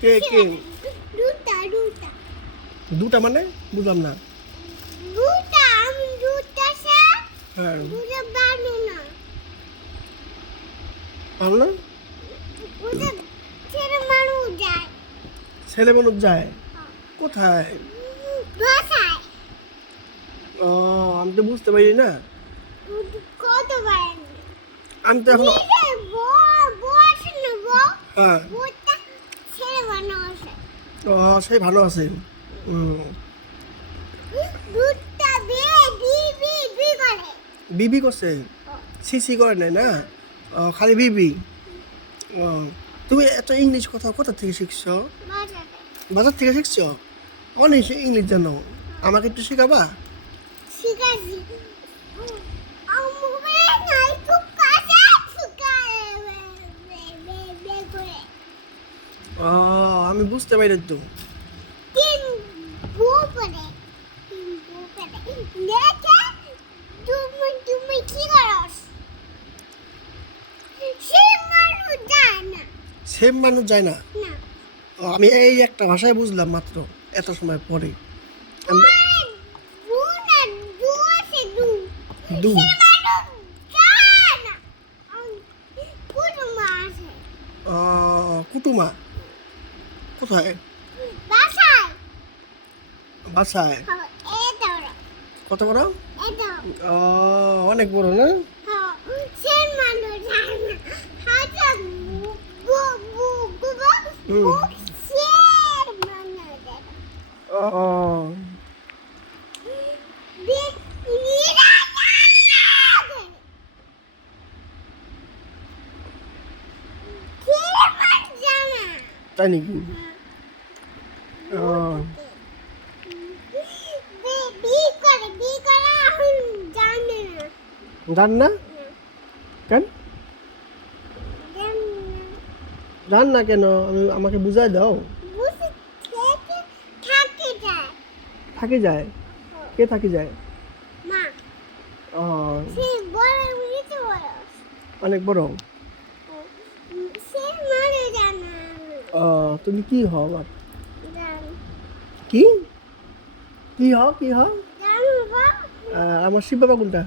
কে কে দুটা দুটা মানে বুঝলাম না। হ্যাঁ ভালো না। ছেলে মানুষ যায় কোথায়? ও আমি তো বুঝতে পারি না। আমি তো এখন হ্যাঁ ও সেই ভালো আছে। বিবি করছে সিসি করে নাই না। ও খালি বিবি। ও তুমি এত ইংলিশ কথা কোথা থেকে শিখছো? বাজার থেকে শিখছো? অনেক ইংলিশ জানো, আমাকে একটু শেখাবা? ও আমি বুঝতে পারি তো। তুমি কি করো? সেম মানুষ যায় না। ও, আমি এই একটা ভাষায় বুঝলাম মাত্র এত সময় পরে। দু কুটুমা কোথায়? বাসায়। কত বড়? ও অনেক বড় না। ও তাই নাকি? ও জান না কেন? জান না কেন? আমাকে বুঝাই দাও। থাকি যায়? কে থাকি যায়? ও অনেক বড়। ও তুমি কি হও আমার? কি কি হও কি হও? আমার শিব বাবা কোনটা?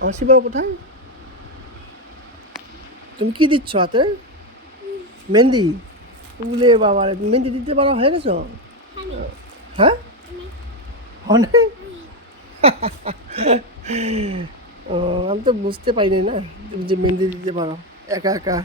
আমার শিব বাবা কোথায়? তুমি কি দিচ্ছ হাতে? মেহেন্দি? বলে বাবা রে, মেহেন্দি দিতে পারো হয়ে গেছো? হ্যাঁ অনেক। ও আমি তো বুঝতে পারিনি না তুমি যে মেহেন্দি দিতে পারো একা একা।